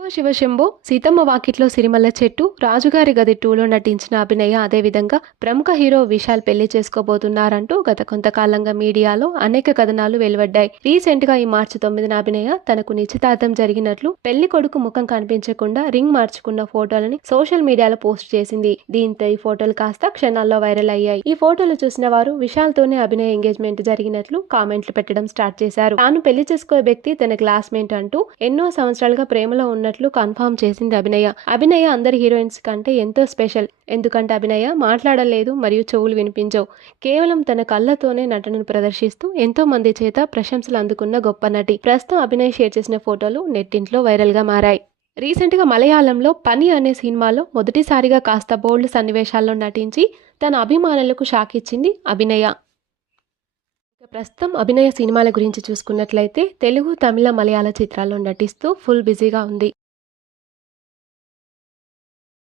శంభో శివశంభో సీతమ్మ వాకిట్లో సిరిమల్ల చెట్టు రాజుగారి గది టూలో నటించిన అభినయ అదేవిధంగా ప్రముఖ హీరో విశాల్ పెళ్ళి చేసుకోబోతున్నారంటూ గత కొంతకాలంగా మీడియాలో అనేక కథనాలు వెలువడ్డాయి. రీసెంట్గా ఈ మార్చి తొమ్మిదిన అభినయ తనకు నిశ్చితార్థం జరిగినట్లు పెళ్ళి కొడుకు ముఖం కనిపించకుండా రింగ్ మార్చుకున్న ఫోటోలని సోషల్ మీడియాలో పోస్ట్ చేసింది. దీంతో ఈ ఫోటోలు కాస్త క్షణాల్లో వైరల్ అయ్యాయి. ఈ ఫోటోలు చూసిన వారు విశాల్ తోనే అభినయ ఎంగేజ్మెంట్ జరిగినట్లు కామెంట్లు పెట్టడం స్టార్ట్ చేశారు. తాను పెళ్ళి చేసుకోే వ్యక్తి తన క్లాస్మేట్ అంటూ ఎన్నో సంవత్సరాలుగా ప్రేమలో ఉన్నట్లు కన్ఫర్మ్ చేసింది అభినయ. అభినయ అందరి హీరోయిన్స్ కంటే ఎంతో స్పెషల్. ఎందుకంటే అభినయ మాట్లాడలేదు మరియు చెవులు వినిపించవు. కేవలం తన కళ్ళతోనే నటనను ప్రదర్శిస్తూ ఎంతో మంది చేత ప్రశంసలు అందుకున్న గొప్ప నటి. ప్రస్తుతం అభినయ్ షేర్ చేసిన ఫోటోలు నెట్టింట్లో వైరల్గా మారాయి. రీసెంట్గా మలయాళంలో పని అనే సినిమాలో మొదటిసారిగా కాస్త బోల్డ్ సన్నివేశాల్లో నటించి తన అభిమానులకు షాక్ ఇచ్చింది అభినయ. ప్రస్తుతం అభినయ సినిమాల గురించి చూసుకున్నట్లయితే తెలుగు తమిళ మలయాళ చిత్రాల్లో నటిస్తూ ఫుల్ బిజీగా ఉంది.